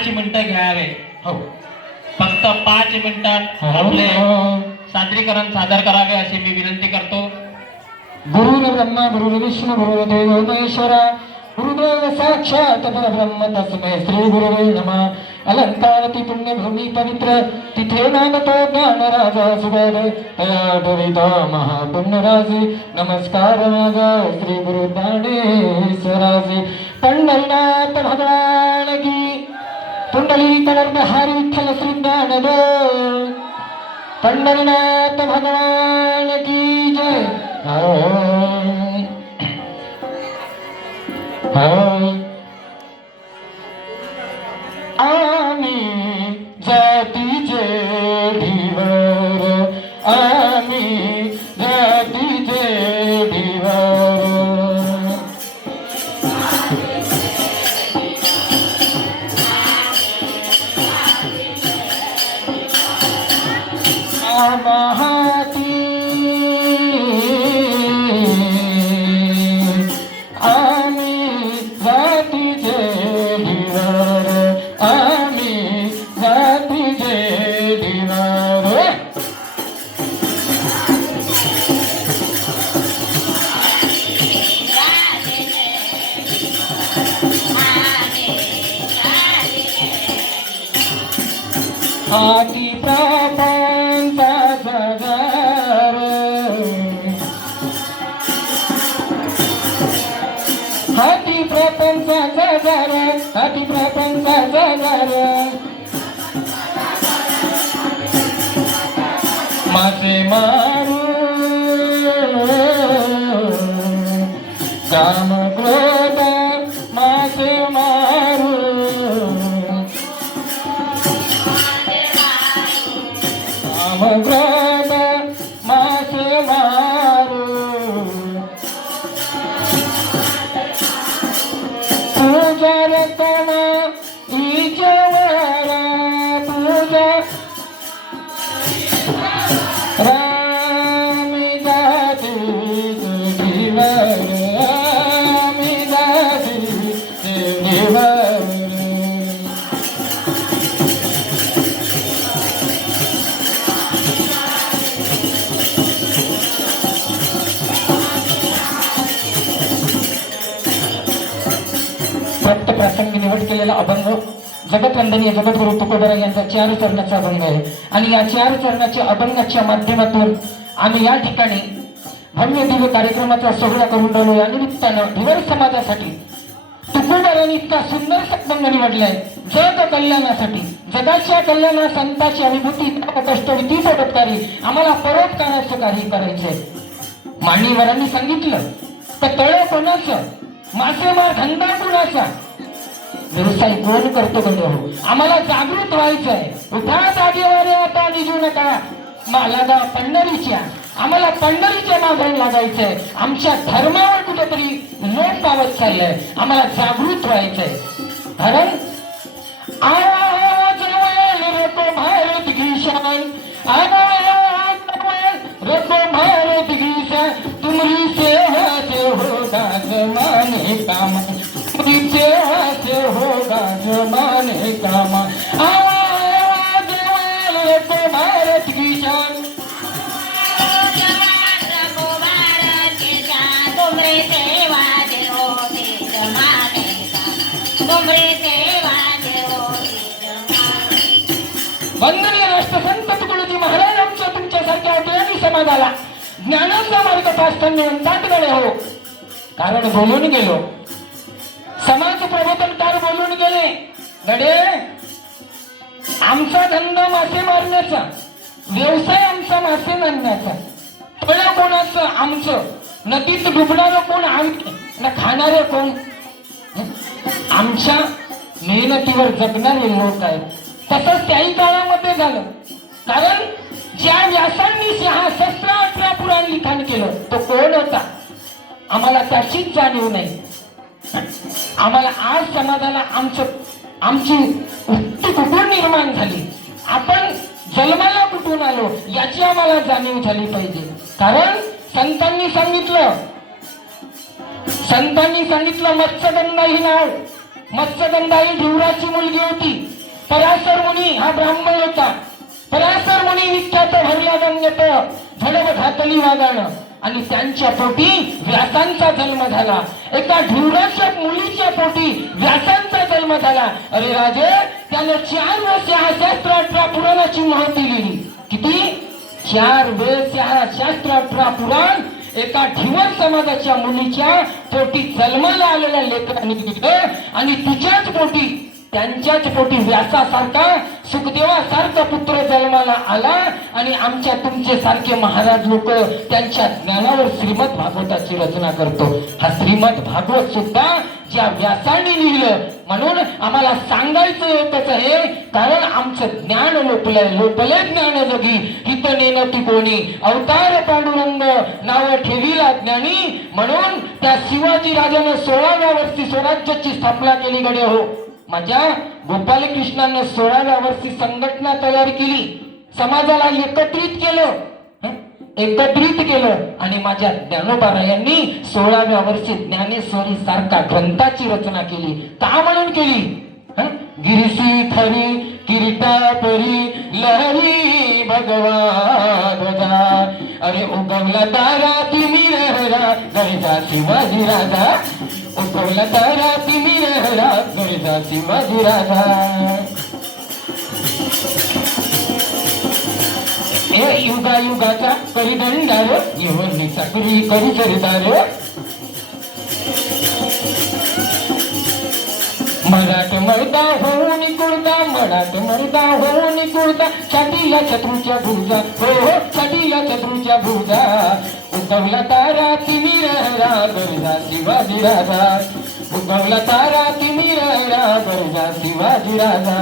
5 मिनिटं घ्यावे. हो. फक्त 5 मिनिटात आपले सादरीकरण सादर करावे अशी मी विनंती करतो. गुरुर् ब्रह्मा गुरुर्विष्णू गुरुर्देवो महेश्वरा गुरुदेव साक्षात परब्रह्म तस्मै श्री गुरुवे नमः. अलंकारती पुण्यभूमी पवित्र तिथे नांदतो ज्ञानराजा सुबोध तया ठरितो महापुण्यराजी. नमस्कार माझा श्री गुरु ज्ञानेश्वराजी. पंढरीनाथ भगवान की पुंडली कलर्दहारी विठ्ठल श्री ज्ञानदेव. पंढरीनाथ भगवान की जय. आम्ही जातीचे ढिवर आम्ही जातीचे ढिवर. आम्हाती हाती प्रपंचाचा घर हाती प्रपंचाचा घर हाती प्रपंचाचा घर. मासे मारू काम क्रोध मासे मारू ग्रद मासे मारू. पूजा रतना ईश्वर पूजा रामी दादी देवीवर रामी दादी देवीवर. प्रसंगी निवड केलेला अभंग जगतवंदनीय जगद्गुरु तुकोबरा यांचा 4 चरणाचा अभंग आहे. आणि या 4 चरणाच्या अभंगाच्या माध्यमातून आम्ही या ठिकाणी भव्य दिव्य कार्यक्रमाचा सोहळा करून राहिलो. या निमित्तानं धिवर समाजासाठी तुकोबरांनी इतका सुंदर सत्संग निवडलाय जग कल्याणासाठी. जगाच्या कल्याणा संताची अनुभूती कष्टविधी परोपकारी आम्हाला परोपकाराचं कार्य करायचंय. मान्यवरांनी सांगितलं तर तळ कोणाचं मासेमार धंदा कोणाचा व्यवसाय कोण करतो गड्या हो. आम्हाला जागृत व्हायचंय. उठा जागेवारे आता निजू नका लागा पंढरीच्या. आम्हाला पंढरीच्या मागे लागायचंय. आमच्या धर्मावर कुठेतरी लोप पावत चाललंय. आम्हाला जागृत व्हायचंय. कारण आवाज रको भारत किसान आवाज रको भारत किसान तुम्हारी सेवा से होगा जमाने काम तुम्हारी सेवा से होगा जमाने काम. आवाज रको भारत किसान तुम्हारी सेवा से होगा जमाने काम तुम्हारी सेवा से होगा. वंदनीय राष्ट्रसंत तुकडोजी महाराज आमच्या तुमच्यासारख्या अज्ञानी समाजाला ज्ञानाचा मार्ग पाचताना म्हणतात गळे हो. कारण बोलून गेलो समाज प्रबोधनकार बोलून गेले गडे आमचा धंदा मासे मारण्याचा व्यवसाय आमचा मासे मारण्याचा. तळ कोणाचं आमचं. नदीत डुबणारं कोण आमचं ना खाणारं कोण. आमच्या मेहनतीवर जगणारे लोक आहेत. तसंच त्याही काळामध्ये झालं. कारण ज्या व्यासांनी 17-18 पुराण लिखाण केलं तो कोण होता आम्हाला त्याचीच जाणीव नाही. आम्हाला आज समाजाला आमची वृत्ती कुठून निर्माण झाली आपण जन्माला कुठून आलो याची आम्हाला जाणीव झाली पाहिजे. कारण संतांनी सांगितलं मत्स्यगंधा ही नाव मत्स्यगंधा ही ढिवराची मुलगी होती. पराशर मुनी हा ब्राह्मण होता. पराशर मुनी विख्यात भरला गंगत झडप घातली वागाणं आणि त्यांच्या पोटी व्यासांचा जन्म झाला. एका ढुंगाच्या मुलीच्या पोटी व्यासांचा जन्म झाला. अरे राजे, त्याने 4 वेळ 6 शास्त्र 18 पुराणाची माहिती लिहिली. किती? 4 वेळ 6 शास्त्र 18 पुराण एका ढिवण समाजाच्या मुलीच्या पोटी जन्माला आलेल्या लेकरांनी दिलं आणि तिच्याच पोटी, त्यांच्याच पोटी व्यासासारखा सुखदेवासारखा पुत्र जन्माला आला. आणि आमच्या तुमचे सारखे महाराज लोक त्यांच्या ज्ञानावर श्रीमद भागवताची रचना करतो. हा श्रीमद भागवत सुद्धा ज्या व्यासांनी लिहिलं. म्हणून आम्हाला सांगायचं एकच आहे, कारण आमचं ज्ञान लोपले ज्ञान जगी हित नेनती कोणी अवतार पांडुरंग नाव ठेवीला ज्ञानी. म्हणून त्या शिवाजी राजानं 16व्या वर्षी स्वराज्याची स्थापना केली. गडे हो, माझ्या गोपालकृष्णानं 16व्या वर्षी संघटना तयार केली, समाजाला एकत्रित केलं आणि माझ्या ज्ञानोबारायांनी 16व्या वर्षी ज्ञानेश्वरी सारखा ग्रंथाची रचना केली. का म्हणून केली? गिरीशी खरी किरीटा परी लहरी भगवा ध्वजा. अरे उगवला तारा तुम्ही रहरा गरजा शिवाजी राजा. उगवला तारा तुम्ही रहरा गरजा शिवाजी राजा. हे युगा युगाचा करी दंडार येऊन चाकरी करी चरितार. मराठ मर्दा होऊन कुर्ता मराठ मर्दा होऊन कुर्ता छातीला शत्रूच्या भुजा हो हो छातीला शत्रूच्या भुजा. उगवला तारा तुम्ही रहरा गरजा शिवाजी राजा. उगवला तारा तुम्ही रहरा गरजा शिवाजी राजा.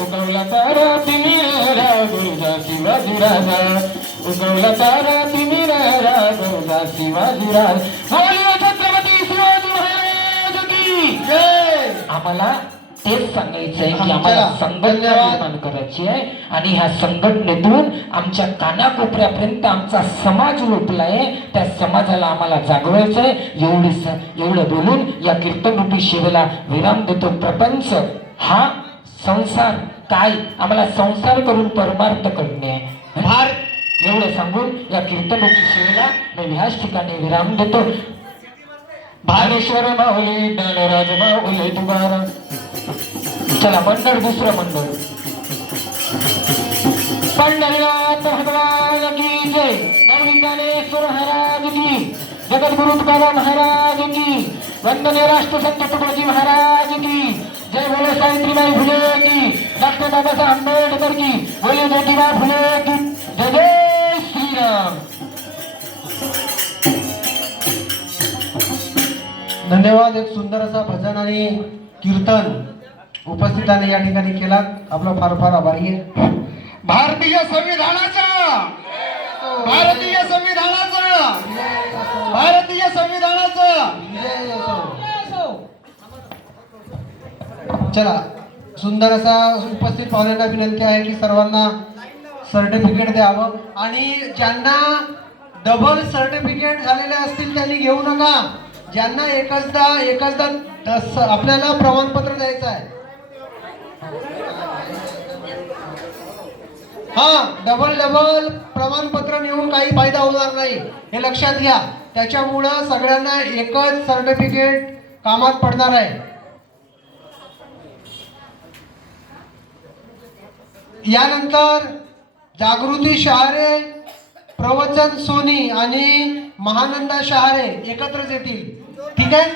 उगवला तारा तुम्ही रहरा गरजा शिवाजी राजा. उगवला तारा तुम्ही रहरा गरजा शिवाजी राजा. बोलिए छत्रपती शिवाजी महाराज की जय. आम्हाला तेच सांगायचं आहे की आम्हाला संघटना निर्माण करायची आहे आणि ह्या संघटनेतून आमच्या कानाकोपऱ्यापर्यंत आमचा समाज लोटलाय. त्या समाजाला आम्हाला जागवायचं आहे. एवढं बोलून या कीर्तनरूपी सेवेला विराम देतो. प्रपंच हा संसार काय, आम्हाला संसार करून परमार्थ करणे आहे. एवढं सांगून या कीर्तनरूपी सेवेला मी ह्याच ठिकाणी विराम देतो. भालेश्वर माऊली ज्ञानराज माऊली तुकाराम. चला मंडळ, दुसरं मंडळ. पंढरीनाथ भगवान की जय. माऊली ज्ञानेश्वर महाराज की, जगद्गुरु तुकाराम महाराज की, वंदनीय राष्ट्रसंत तुकडोजी महाराज की जय. बोले सावित्रीबाई फुले की, डॉक्टर बाबासाहेब आंबेडकर की, बोले ज्योतिबा फुले की जय. जय श्रीराम. धन्यवाद. एक सुंदर असा भजन आणि कीर्तन उपस्थितांनी या ठिकाणी केला. आपला फार फार आभारी आहे. भारतीय संविधानाचा, भारतीय संविधानाचा, भारतीय संविधानाचा. चला, सुंदर असा उपस्थित पाहुण्यांना विनंती आहे की सर्वांना सर्टिफिकेट द्यावं आणि ज्यांना डबल सर्टिफिकेट झालेले असतील त्यांनी घेऊ नका. ज्यांना एकचदा आपल्याला प्रमाणपत्र द्यायचं आहे. डबल प्रमाणपत्र नेऊन काही फायदा होणार नाही, हे लक्षात घ्या. त्याच्यामुळं सगळ्यांना एकच सर्टिफिकेट कामात पडणार आहे. यानंतर जागृती शहारे, प्रवचन सोनी आणि महानंदा शहारे एकत्रच येतील. ठीक आहे.